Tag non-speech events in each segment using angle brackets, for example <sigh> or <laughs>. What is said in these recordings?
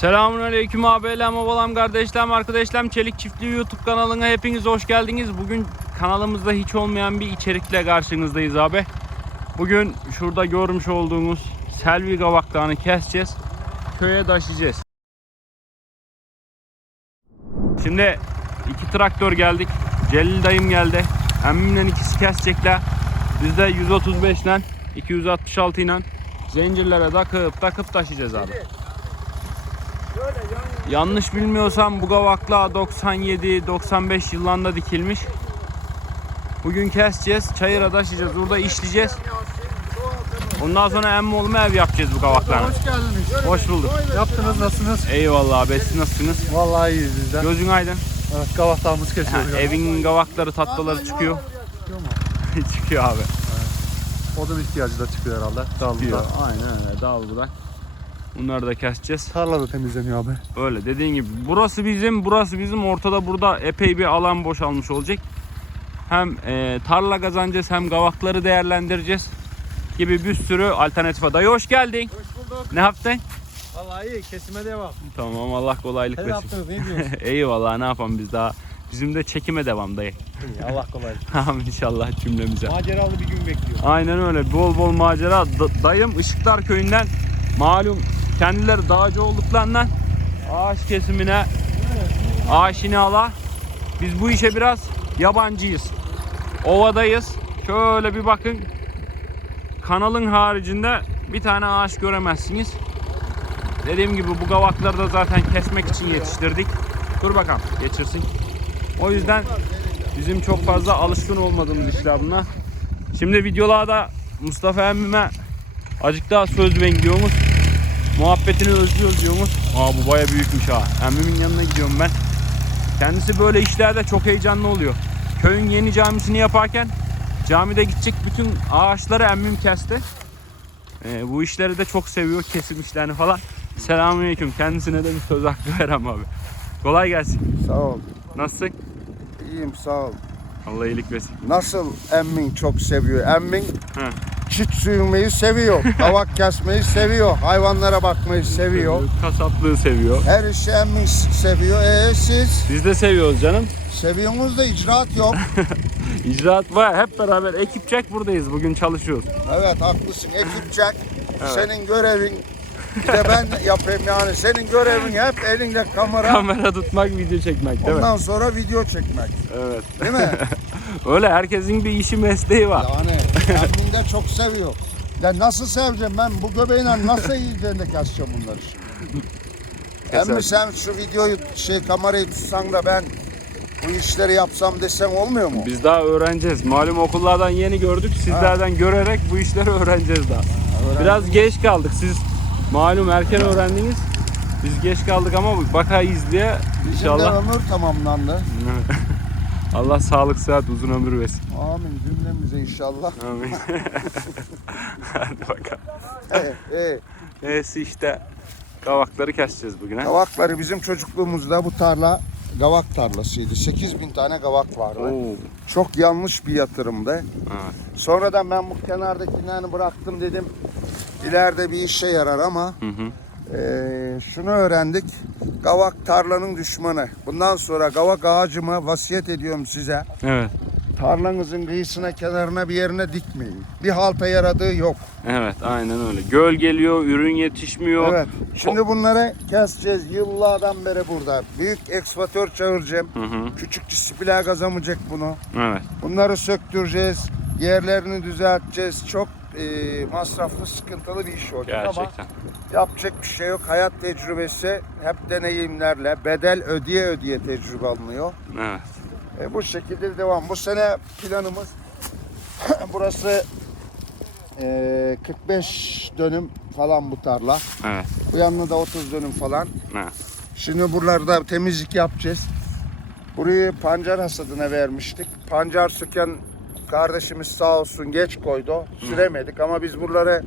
Selamun Aleyküm abilerim, babalam, kardeşlerim, arkadaşlarım. Çelik Çiftliği YouTube kanalına hepiniz hoş geldiniz. Bugün kanalımızda hiç olmayan bir içerikle karşınızdayız abi. Bugün şurada görmüş olduğunuz Selvi Gavaklarını keseceğiz. Köye taşıyacağız. Şimdi iki traktör geldik. Celil dayım geldi. Emmimle ikisi kesecekler. Biz de 135 ile 266 ile zincirlere takıp takıp taşıyacağız abi. Yanlış bilmiyorsam bu gavakla 97-95 yıllarında dikilmiş. Bugün keseceğiz, çayıra taşıyacağız, burada işleyeceğiz. Ondan sonra emmi oğluma ev yapacağız bu gavaklarla. Hoş geldiniz. Hoş bulduk. Yaptınız nasılsınız? Eyvallah abi, siz nasılsınız? Vallahi iyiyiz bizden. Gözün aydın. Evet, kavaktağımız Ha, kesiyoruz. evin gavakları, tatlıları çıkıyor. Çıkıyor mu? <laughs> çıkıyor abi. Odun ihtiyacı da çıkıyor herhalde. Dalında. Aynen öyle, dal budak. Bunları da keseceğiz. Tarla da temizleniyor abi. Öyle dediğin gibi. Burası bizim, burası bizim. Ortada burada epey bir alan boşalmış olacak. Hem e, tarla kazanacağız hem gavakları değerlendireceğiz gibi bir sürü alternatif. Dayı hoş geldin. Hoş bulduk. Ne yaptın? Vallahi iyi. Kesime devam. Tamam Allah kolaylık Ne versin. yaptınız? Ne diyorsunuz? <laughs> Eyvallah ne yapalım biz daha. Bizim de çekime devam dayı. iyi. Allah kolaylık. Tamam inşallah cümlemize. Maceralı bir gün bekliyor. Aynen öyle. Bol bol macera. Da- dayım Işıklar Köyü'nden malum kendileri dağcı olduklarından ağaç kesimine aşinalar. Biz bu işe biraz yabancıyız. Ovadayız. Şöyle bir bakın. Kanalın haricinde bir tane ağaç göremezsiniz. Dediğim gibi bu gavakları da zaten kesmek için yetiştirdik. Dur bakalım geçirsin. O yüzden bizim çok fazla alışkın olmadığımız işler bunlar. Şimdi videolarda Mustafa emmime acık daha söz ben diyormuş. Muhabbetini özlüyoruz diyormuş. Aa bu baya büyükmüş ha. Emmimin yanına gidiyorum ben. Kendisi böyle işlerde çok heyecanlı oluyor. Köyün yeni camisini yaparken camide gidecek bütün ağaçları emmim kesti. Ee, bu işleri de çok seviyor kesim işlerini falan. Selamünaleyküm. Kendisine de bir söz hakkı verem abi. Kolay gelsin. Sağ ol. Nasılsın? İyiyim sağ ol. Allah iyilik versin. Nasıl emmin çok seviyor? Emmin He. Çit suyumayı seviyor. <laughs> Kavak kesmeyi seviyor. Hayvanlara bakmayı seviyor. Kasaplığı seviyor. Her işi emmin s- seviyor. E siz Biz de seviyoruz canım. seviyorsunuz da icraat yok. <laughs> İcraat var. Hep beraber ekipçek buradayız. Bugün çalışıyoruz. evet haklısın. Ekipçek. Senin görevin bir de ben yapayım yani. Senin görevin hep elinde kamera. Kamera tutmak, video çekmek değil mi? Ondan sonra video çekmek. Evet. Değil mi? <laughs> Öyle herkesin bir işi mesleği var. Yani emmin de çok seviyor. Ya nasıl seveceğim ben bu göbeğiyle nasıl de keseceğim bunları şimdi. Emmi sen şu videoyu şey kamerayı tutsan da ben bu işleri yapsam desen olmuyor mu? Biz daha öğreneceğiz. Malum okullardan yeni gördük. Sizlerden görerek bu işleri öğreneceğiz daha. Biraz geç kaldık. Siz malum erken öğrendiniz. Biz geç kaldık ama bakayız diye Bizim de inşallah. ömür tamamlandı. Allah sağlık sıhhat uzun ömür versin. Amin cümlemize inşallah. Amin. <laughs> Hadi bakalım. Evet, evet. Neyse işte kavakları keseceğiz bugün. ha. Gavakları bizim çocukluğumuzda bu tarla gavak tarlasıydı. 8000 bin tane gavak vardı. Oo. Çok yanlış bir yatırımdı. Evet. Sonradan ben bu kenardakilerini bıraktım dedim. İleride bir işe yarar ama Hı hı. Ee, şunu öğrendik. Gavak tarlanın düşmanı. Bundan sonra gavak ağacımı vasiyet ediyorum size. Evet. Tarlanızın kıyısına kenarına bir yerine dikmeyin. Bir halta yaradığı yok. Evet aynen öyle. Göl geliyor, ürün yetişmiyor. Evet. Şimdi bunları keseceğiz. Yıllardan beri burada. Büyük ekskavatör çağıracağım. Hı hı. Küçük disipline kazamayacak bunu. Evet. Bunları söktüreceğiz. Yerlerini düzelteceğiz. Çok e, masraflı, sıkıntılı bir iş olacak ama Gerçekten. Yapacak bir şey yok. Hayat tecrübesi hep deneyimlerle, bedel ödeye ödeye tecrübe alınıyor. Evet. E, bu şekilde devam. Bu sene planımız <clears throat> burası e, 45 dönüm falan bu tarla. Evet. Bu yanına da 30 dönüm falan. Evet. Şimdi buralarda temizlik yapacağız. Burayı pancar hasadına vermiştik. Pancar söken kardeşimiz sağ olsun geç koydu. Süremedik ama biz buraları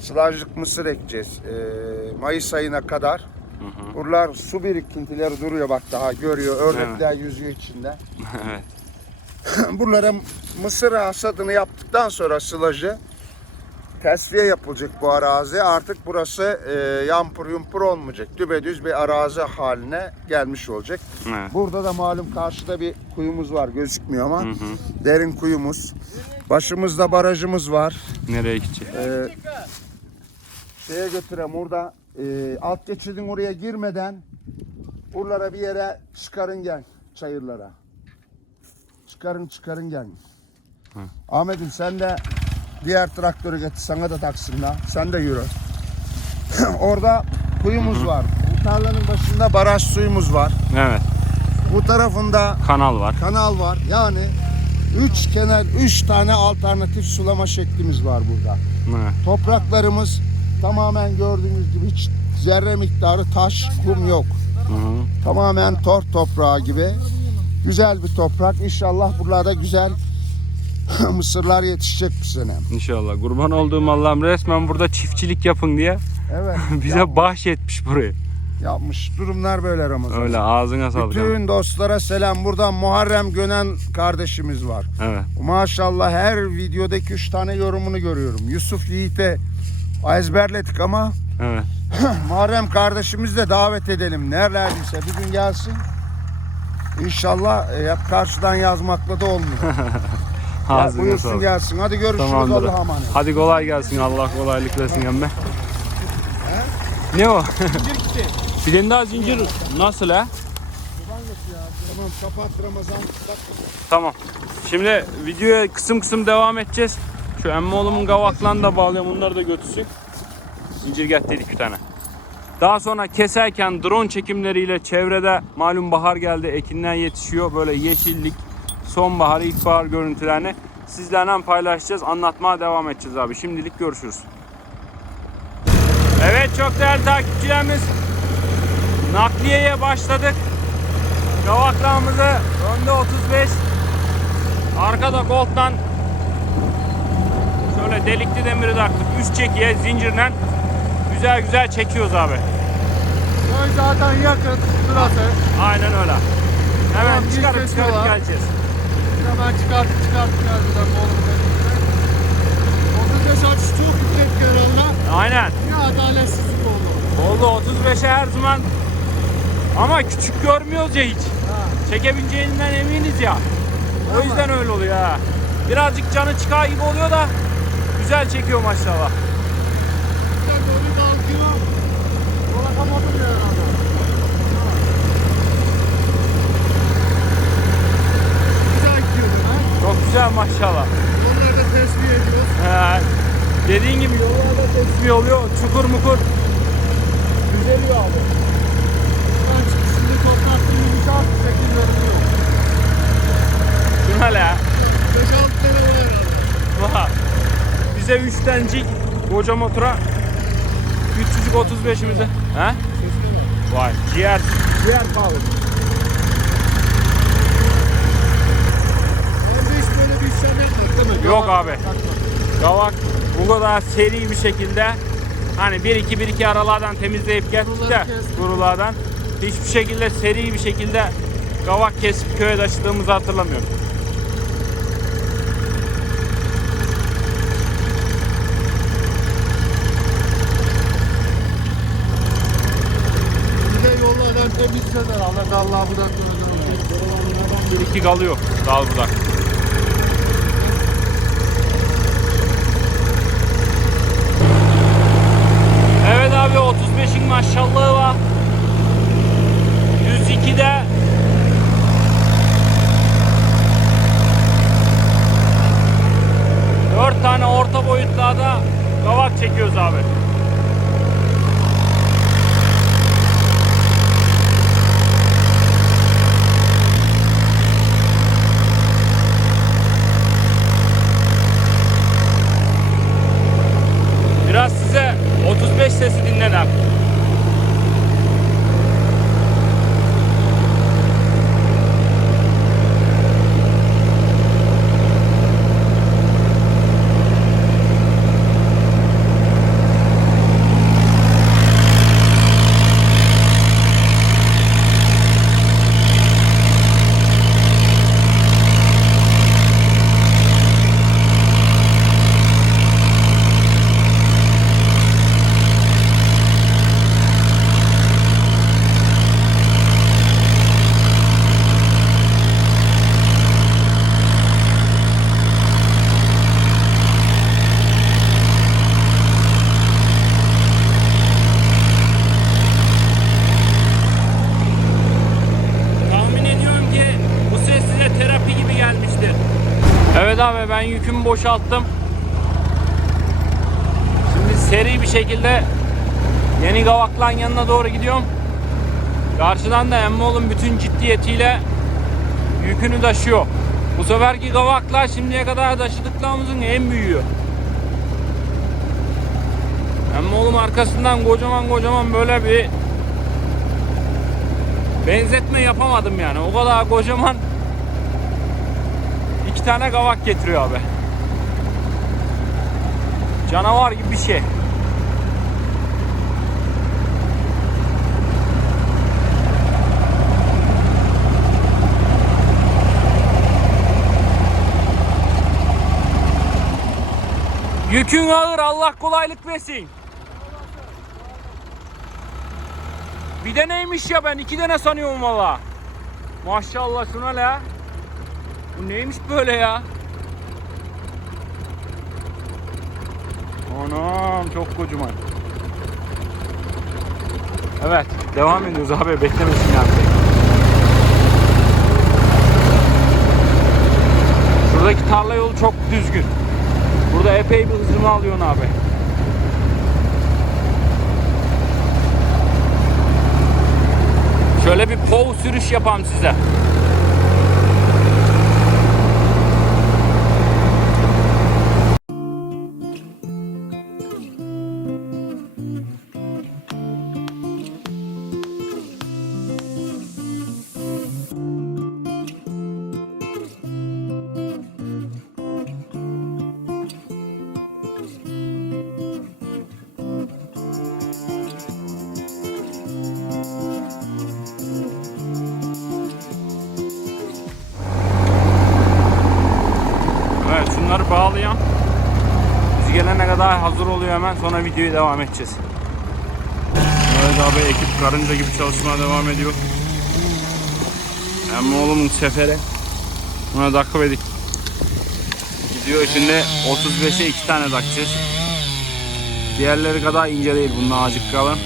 sılajlık mısır ekeceğiz. Ee, Mayıs ayına kadar. Hı hı. Buralar su birikintileri duruyor bak daha görüyor. Ördekler yüzüyor içinde. <laughs> evet. Buralara mısır hasadını yaptıktan sonra sılajı tesviye yapılacak bu arazi. Artık burası e, yampur yumpur olmayacak. Düpedüz bir arazi haline gelmiş olacak. Evet. Burada da malum karşıda bir kuyumuz var gözükmüyor ama derin kuyumuz. Başımızda barajımız var. Nereye gidecek? Ee, şeye götürem orada e, alt geçidin oraya girmeden buralara bir yere çıkarın gel çayırlara. Çıkarın çıkarın gel. Ahmet'im sen de diğer traktörü getir sana da taksınlar. Sen de yürü. <clears throat> orada kuyumuz var. Bu tarlanın başında baraj suyumuz var. Evet. Bu tarafında Kanal var. kanal var. Yani üç kenar, üç tane alternatif sulama şeklimiz var burada. Evet. Topraklarımız tamamen gördüğünüz gibi hiç zerre miktarı taş, kum yok. Hı hı. Tamamen tor toprağı gibi. Güzel bir toprak. İnşallah buralarda güzel <laughs> mısırlar yetişecek bu sene. İnşallah. Kurban olduğum Allah'ım resmen burada çiftçilik yapın diye Evet. <laughs> bize yap- bahşetmiş burayı. yapmış. Durumlar böyle Ramazan. Öyle ağzına sağlık. Bütün dostlara selam. Buradan Muharrem Gönen kardeşimiz var. Evet. Maşallah her videodaki üç tane yorumunu görüyorum. Yusuf Yiğit'e ezberledik ama Evet. <laughs> Muharrem kardeşimizi de davet edelim. Nerelerdeyse bir gün gelsin. İnşallah e, karşıdan yazmakla da olmuyor. Ağzına buyursun sağlık. gelsin. Hadi görüşürüz Tamamdır. Allah'a emanet. Hadi kolay gelsin. Allah kolaylık versin emme. Ne o? <laughs> Bir tane daha zincir nasıl ha? Tamam kapat Ramazan. Tamam. Şimdi videoya kısım kısım devam edeceğiz. Şu emmi oğlumun gavaklarını da bağlayalım. Onları da götürsün. Zincir getirdik bir tane. Daha sonra keserken drone çekimleriyle çevrede malum bahar geldi. Ekinler yetişiyor. Böyle yeşillik, sonbahar, ilkbahar görüntülerini sizlerle paylaşacağız. Anlatmaya devam edeceğiz abi. Şimdilik görüşürüz. Evet çok değerli takipçilerimiz. Nakliyeye başladık. Gavaklarımızı önde 35 Arkada Gold'dan şöyle delikli demiri taktık. Üst çekiye zincirle güzel güzel çekiyoruz abi. Köy zaten yakın. Burası. Aynen öyle. Hemen Tamam, çıkarıp çıkarıp var. Geleceğiz. Hemen çıkartıp çıkartıp geldiler oğlum benim. 35 açış çok yüksek yararla. Aynen. Bir adaletsizlik oldu. Oldu 35'e her zaman. Ama küçük görmüyoruz ya hiç. Çekebileceğinden eminiz ya. O yüzden öyle oluyor ha. Birazcık canı çıkar gibi oluyor da güzel çekiyor maşallah. Güzel böyle kalkıyor. Bırakamadım ya herhalde. Güzel gidiyordu ha. Çok güzel maşallah. Onları da tesbih ediyoruz. He. Dediğin gibi yollarda tesbih oluyor. Çukur mukur. Düzeliyor abi. Buradan çıkışında topraklı yumuşak şekil veriliyor. Şuna la. 5-6 tane var herhalde. Bize 3 tanecik koca motora 300'lük 35'imize. He? Vay ciğer. Ciğer pahalı. Önce hiç böyle bir işlem yapmadık değil mi? Yok abi. Kavak bu kadar seri bir şekilde hani 1-2-1-2 aralardan temizleyip geldik de kurulardan hiçbir şekilde seri bir şekilde kavak kesip köye taşıdığımızı hatırlamıyorum. Bir de yollardan temizlediler. Allah Allah buradan Bir iki kalıyor dal budak. Evet abi 35'in maşallahı var. 102'de Dört tane orta boyutlarda kavak çekiyoruz abi. Biraz size 35 sesi dinledim. ben yükümü boşalttım. Şimdi seri bir şekilde Yeni Gavaklan yanına doğru gidiyorum. Karşıdan da Emmoğlu'nun bütün ciddiyetiyle yükünü taşıyor. Bu seferki Gavaklar şimdiye kadar taşıdıklarımızın en büyüğü. Emmoğlu'nun arkasından kocaman kocaman böyle bir benzetme yapamadım yani. O kadar kocaman iki tane gavak getiriyor abi. Canavar gibi bir şey. Yükün ağır Allah kolaylık versin. Bir de neymiş ya ben iki tane sanıyorum valla. Maşallah şuna la. Bu neymiş böyle ya? Anam çok kocaman. Evet devam ediyoruz abi beklemesin yani. Şuradaki tarla yolu çok düzgün. Burada epey bir hızımı alıyorsun abi. Şöyle bir pov sürüş yapalım size. Hemen sonra videoyu devam edeceğiz. Evet abi ekip karınca gibi çalışmaya devam ediyor. Hem oğlumun sefere. Buna takip edik. Gidiyor şimdi 35'e 2 tane takacağız. Diğerleri kadar ince değil bunlar acık kalın.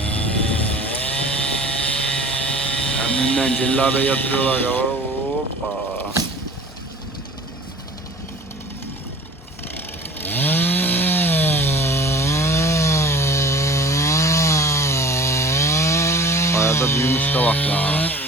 Emrinden Celil Bey yatırıyorlar. Hoppa. Bayağı da büyümüş kavaklar. Hadi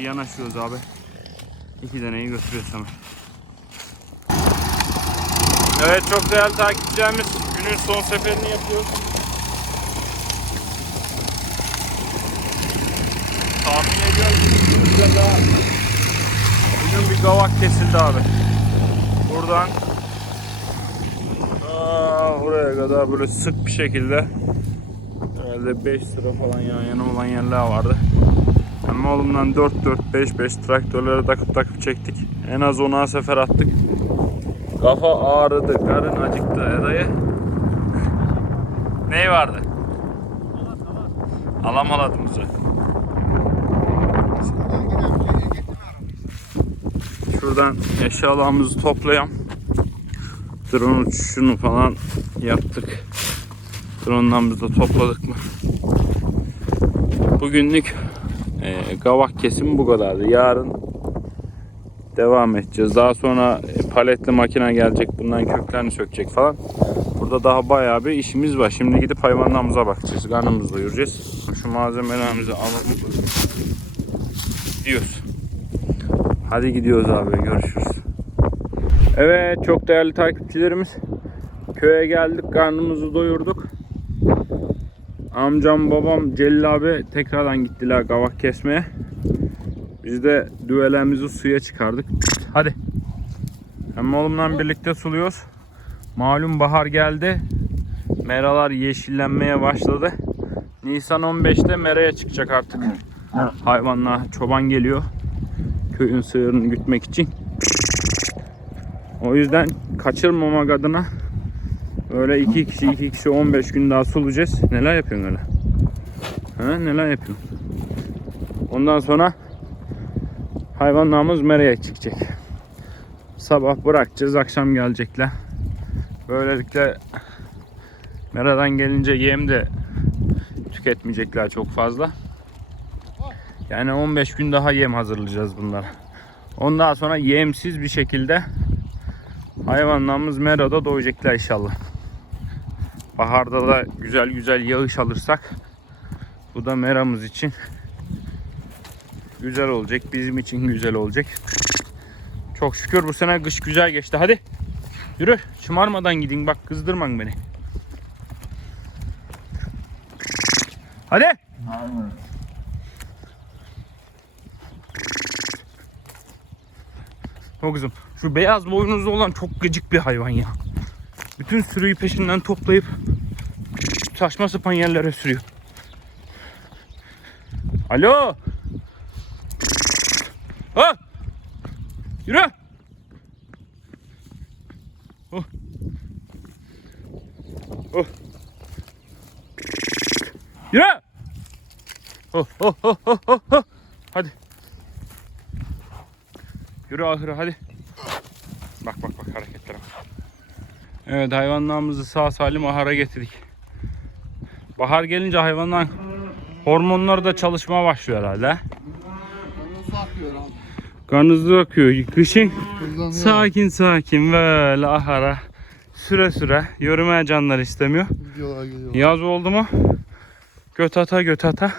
35'i yanaşıyoruz abi. İki deneyi götürüyoruz hemen. Evet çok değerli takipçilerimiz günün son seferini yapıyoruz. Tahmin ediyorum inşallah bugün bir gavak kesildi abi. Buradan aa, buraya kadar böyle sık bir şekilde Herhalde 5 sıra falan yan yana olan yerler vardı. Ama oğlumdan 4 4 5 5 traktörlere takıp takıp çektik. En az 10'a sefer attık. Kafa ağrıdı, karın acıktı. E dayı? Ney vardı? Alamadım bize. Şuradan eşyalarımızı toplayalım. Drone uçuşunu falan yaptık. Drone'dan da topladık mı? Bugünlük e, gavak kesimi bu kadardı. Yarın devam edeceğiz. Daha sonra e, paletli makine gelecek. Bundan köklerini sökecek falan. Burada daha bayağı bir işimiz var. Şimdi gidip hayvanlarımıza bakacağız. Karnımızı doyuracağız. Şu malzemelerimizi alalım. Gidiyoruz. Hadi gidiyoruz abi. Görüşürüz. Evet çok değerli takipçilerimiz. Köye geldik. Karnımızı doyurduk. Amcam babam Celil abi tekrardan gittiler kavak kesmeye. Biz de düvelemizi suya çıkardık. Hadi. Hem oğlumla birlikte suluyoruz. Malum bahar geldi. Meralar yeşillenmeye başladı. Nisan 15'te meraya çıkacak artık. Hayvanlar, çoban geliyor. Köyün sığırını gütmek için. O yüzden kaçırmamak adına öyle iki kişi iki kişi 15 gün daha sulayacağız. Neler yapıyorsun öyle? Ha, neler yapıyorsun? Ondan sonra hayvanlarımız mereye çıkacak. Sabah bırakacağız, akşam gelecekler. Böylelikle meradan gelince yem de tüketmeyecekler çok fazla. Yani 15 gün daha yem hazırlayacağız bunlara. Ondan sonra yemsiz bir şekilde hayvanlarımız merada doyacaklar inşallah. Baharda da güzel güzel yağış alırsak bu da meramız için güzel olacak. Bizim için güzel olacak. Çok şükür bu sene kış güzel geçti. Hadi yürü. Şımarmadan gidin. Bak kızdırman beni. Hadi. O kızım. Şu beyaz boynuzlu olan çok gıcık bir hayvan ya. Bütün sürüyü peşinden toplayıp saçma sapan yerlere sürüyor. Alo. Ha! Yürü. Oh. Oh. Yürü. Oh, oh, oh, oh, oh, oh. Hadi. Yürü ahıra hadi. Bak bak bak hareketlere bak. Evet hayvanlarımızı sağ salim ahıra getirdik. Bahar gelince hayvanlar hormonları da çalışmaya başlıyor herhalde. Nasıl akıyor abi? Karnınızı akıyor. Kışın sakin sakin böyle ahara süre süre yürümeye canlar istemiyor. Yaz oldu mu göt ata göt ata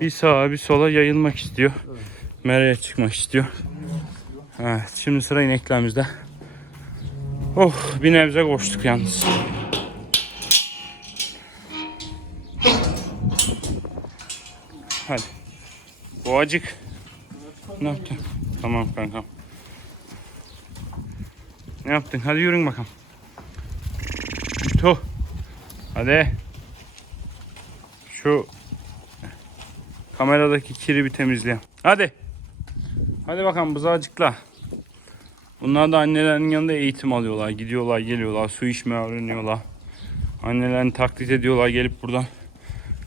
bir sağa bir sola yayılmak istiyor. Mereye çıkmak istiyor. Evet şimdi sıra ineklerimizde. Oh bir nebze koştuk yalnız. Hadi. Boğacık. Ne yaptın? Tamam kankam. Ne yaptın? Hadi yürün bakalım. Tuh. Hadi. Şu kameradaki kiri bir temizleyelim. Hadi. Hadi bakalım bızağcıkla. Bunlar da annelerinin yanında eğitim alıyorlar. Gidiyorlar, geliyorlar, su içmeyi öğreniyorlar. Annelerini taklit ediyorlar, gelip buradan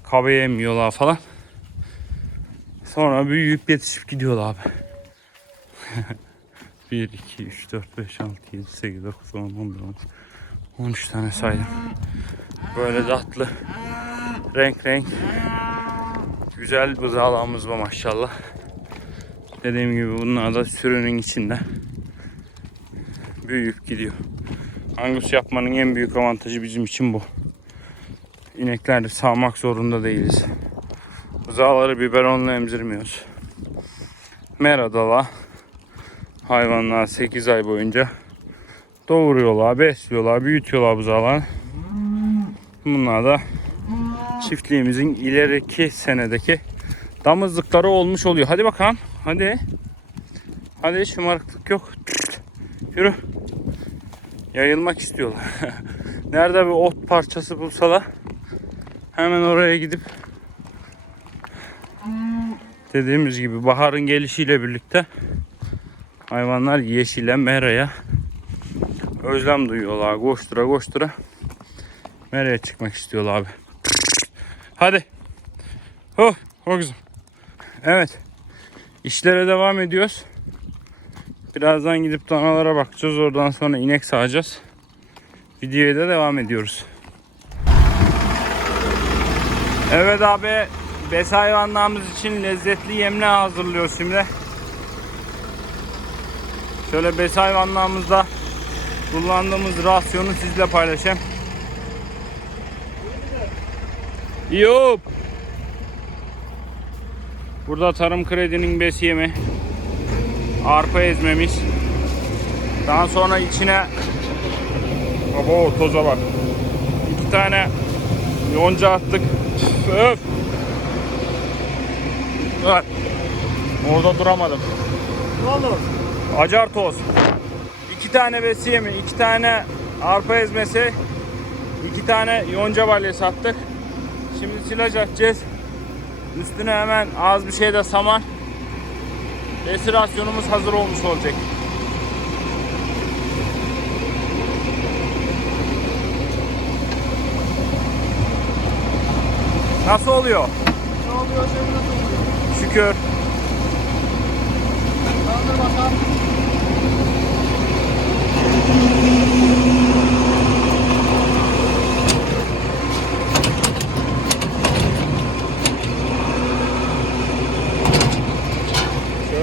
kabe yemiyorlar falan. Sonra büyüyüp yetişip gidiyorlar abi. 1, 2, 3, 4, 5, 6, 7, 8, 9, 10, 11, 12, 13 tane saydım. Böyle tatlı, renk renk, güzel buzağlarımız var maşallah. Dediğim gibi bunlar da sürünün içinde büyüyüp gidiyor. Angus yapmanın en büyük avantajı bizim için bu. İnekleri sağmak zorunda değiliz. Buzağları biberonla emzirmiyoruz. Meradalar hayvanlar 8 ay boyunca doğuruyorlar, besliyorlar, büyütüyorlar buzağları. Bunlar da çiftliğimizin ileriki senedeki damızlıkları olmuş oluyor. Hadi bakalım. Hadi. Hadi şımarıklık yok. Yürü. Yayılmak istiyorlar. <laughs> Nerede bir ot parçası bulsalar hemen oraya gidip dediğimiz gibi baharın gelişiyle birlikte hayvanlar yeşile, meraya özlem duyuyorlar. Koştura koştura meraya çıkmak istiyorlar abi. Hadi. Oh, o güzel. Evet. İşlere devam ediyoruz. Birazdan gidip danalara bakacağız. Oradan sonra inek sağacağız. Videoya da devam ediyoruz. Evet abi. Bes hayvanlarımız için lezzetli yemle hazırlıyoruz şimdi. Şöyle bes hayvanlarımızda kullandığımız rasyonu sizle paylaşayım. Yup. Burada tarım kredinin bes yemi. Arpa ezmemiz. Daha sonra içine Abo toza bak. İki tane yonca attık. Öf. Evet. Orada duramadım. Vallahi. Acar toz. İki tane besiye mi? iki tane arpa ezmesi, iki tane yonca balyası attık. Şimdi silaj atacağız. Üstüne hemen az bir şey de saman. Resirasyonumuz hazır olmuş olacak. Nasıl oluyor? Ne oluyor? Şükür.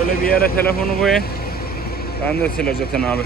Şöyle bir yere telefonu koyun. Ben de sileceğim abi.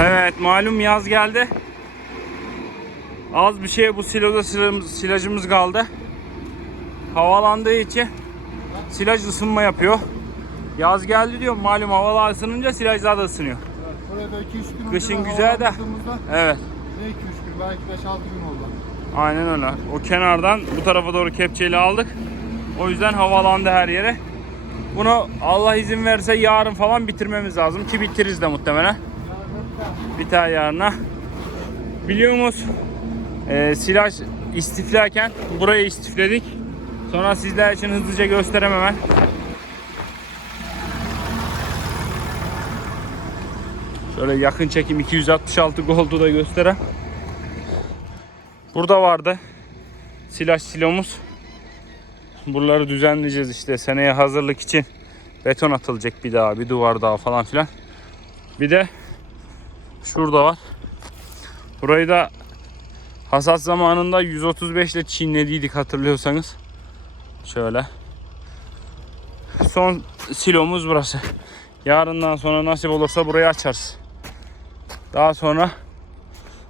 Evet malum yaz geldi. Az bir şey bu siloda silajımız, kaldı. Havalandığı için silaj ısınma yapıyor. Yaz geldi diyor malum havalar ısınınca silajlar da ısınıyor. Evet, Buraya da 2-3 gün Kışın güzel de. Evet Ne 2-3 gün belki 5-6 gün oldu. aynen öyle. O kenardan bu tarafa doğru kepçeyle aldık. O yüzden havalandı her yere. Bunu Allah izin verirse yarın falan bitirmemiz lazım ki bitiririz de muhtemelen. Biter yarına. Biliyor musunuz? Ee, silaj istiflerken burayı istifledik. Sonra sizler için hızlıca göstereyim hemen. Şöyle yakın çekim 266 Gold'u da göstereyim. Burada vardı. Silaj silomuz. Buraları düzenleyeceğiz işte seneye hazırlık için. Beton atılacak bir daha, bir duvar daha falan filan. Bir de şurada var. Burayı da hasat zamanında 135 ile çinlediydik hatırlıyorsanız. Şöyle. Son silomuz burası. Yarından sonra nasip olursa burayı açarız. Daha sonra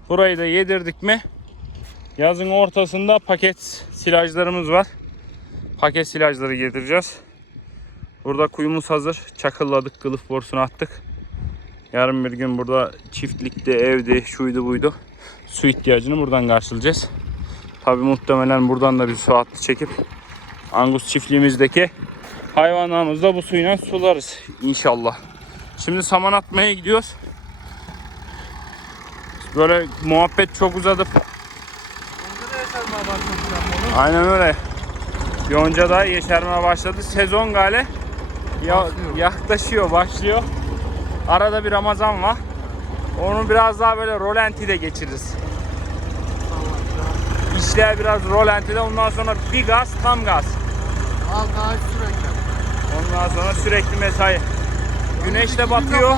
burayı da yedirdik mi yazın ortasında paket silajlarımız var. Paket silajları yedireceğiz. Burada kuyumuz hazır. Çakılladık, kılıf borusunu attık. Yarın bir gün burada çiftlikte, evde, şuydu buydu. Su ihtiyacını buradan karşılayacağız. Tabi muhtemelen buradan da bir su hattı çekip Angus çiftliğimizdeki hayvanlarımızı da bu suyla sularız inşallah. Şimdi saman atmaya gidiyoruz. Böyle muhabbet çok uzadı. Aynen öyle. Yonca da yeşermeye başladı. Sezon gale ya, yaklaşıyor, başlıyor. Arada bir Ramazan var. Onu biraz daha böyle rolantide geçiririz. İşler biraz rolantide ondan sonra bir gaz tam gaz. Ay sürekli. Ondan sonra sürekli mesai. Güneş de batıyor.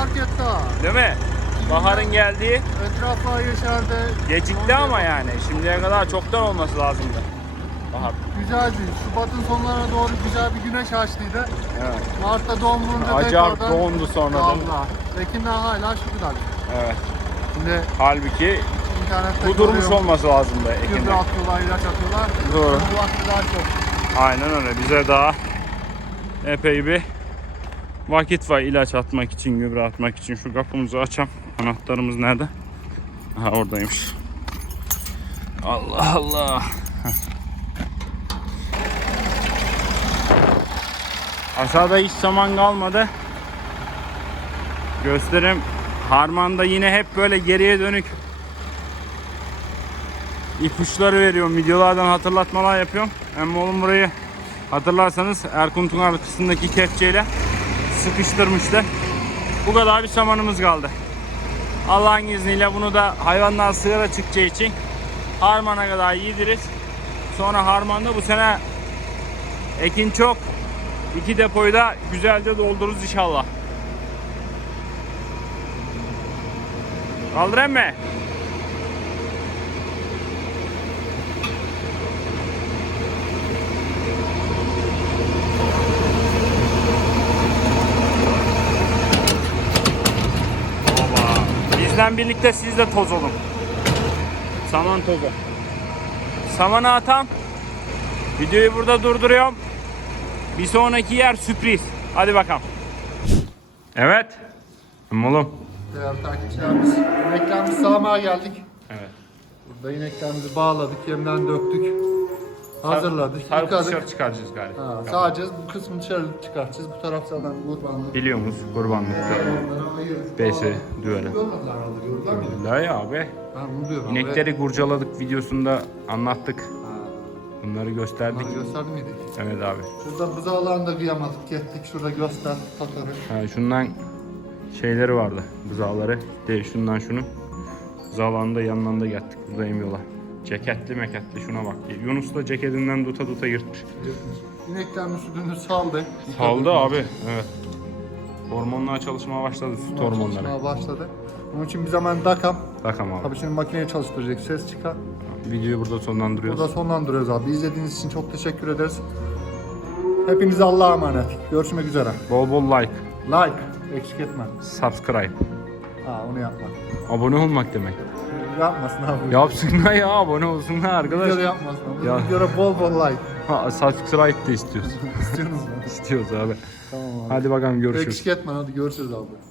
Değil mi? Baharın geldiği Etrafa yeşerdi. gecikti ama yani. Şimdiye kadar çoktan olması lazımdı. Bahar. Güzeldi. Şubat'ın sonlarına doğru güzel bir güneş açtıydı. Evet. Mart'ta donduğunda Acayip tekrardan dondu sonra da. Valla. Ekinler hala şu kadar. Evet. Şimdi Halbuki internette kudurmuş görüyorum. olması lazımdı Gübre ekinler. atıyorlar, ilaç atıyorlar. Doğru. Bu vakti daha çok. Aynen öyle. Bize daha epey bir vakit var ilaç atmak için, gübre atmak için. Şu kapımızı açam. Anahtarımız nerede? Aha oradaymış. Allah Allah. Aşağıda hiç zaman kalmadı. Gösterim. Harman'da yine hep böyle geriye dönük ipuçları veriyorum. Videolardan hatırlatmalar yapıyorum. Ama oğlum burayı hatırlarsanız Erkunt'un arkasındaki kepçeyle sıkıştırmıştı. Bu kadar bir samanımız kaldı. Allah'ın izniyle bunu da hayvanlar sigara çıkacağı için harmana kadar yediririz. Sonra harmanda bu sene ekin çok. İki depoyu da güzelce doldururuz inşallah. Kaldırayım mı? Bizden birlikte siz de toz olun. Saman tozu. Samanı atam. Videoyu burada durduruyorum. Bir sonraki yer sürpriz. Hadi bakalım. Evet. Oğlum. Değerli takipçilerimiz, ineklerimizi sağmaya geldik. Evet. Burada ineklerimizi bağladık, yemden döktük. Hazırladık. Sarı yıkadık. dışarı çıkaracağız galiba. Ha, sadece bu kısmını dışarı çıkartacağız. Bu taraftan kurbanlık. Biliyor musun kurbanlıkta? Onları ayırırız. Besi, Aa, düvele. Görmediler herhalde. Gördüler mi? La ya abi. Ha bunu diyorum. İnekleri kurcaladık videosunda anlattık. Bunları gösterdik. Bunları gösterdi miydik? Evet abi. Burada buzağlarını da kıyamadık. Gittik şurada göster. Takarı. Ha, şundan şeyleri vardı. Bızağları. Değil şundan şunu. Bızağlarını da yanlarında yattık. Burada emiyorlar. Ceketli meketli şuna bak. Yunus da ceketinden duta duta yırtmış. İneklerin sütünü saldı. Saldı abi. Evet. Hormonlar çalışmaya başladı süt hormonları. Çalışmaya başladı. Onun için bir zaman dakam. Bakalım abi. Tabii şimdi makineyi çalıştıracak. Ses çıkar. Videoyu burada sonlandırıyoruz. Burada sonlandırıyoruz abi. İzlediğiniz için çok teşekkür ederiz. Hepinize Allah'a emanet. Görüşmek üzere. Bol bol like, Like. Eksik etme. subscribe. Ha onu yapma. Abone olmak demek. Yapmasın abi. Yapsınlar ya abone olsunlar Videoda arkadaş. yapmasın. Ya. Ya. Videoda bol bol like. Ha, subscribe de istiyoruz. <laughs> İstiyorsunuz mu? İstiyoruz abi. tamam abi. Hadi bakalım görüşürüz. Eksik etme hadi görüşürüz abi.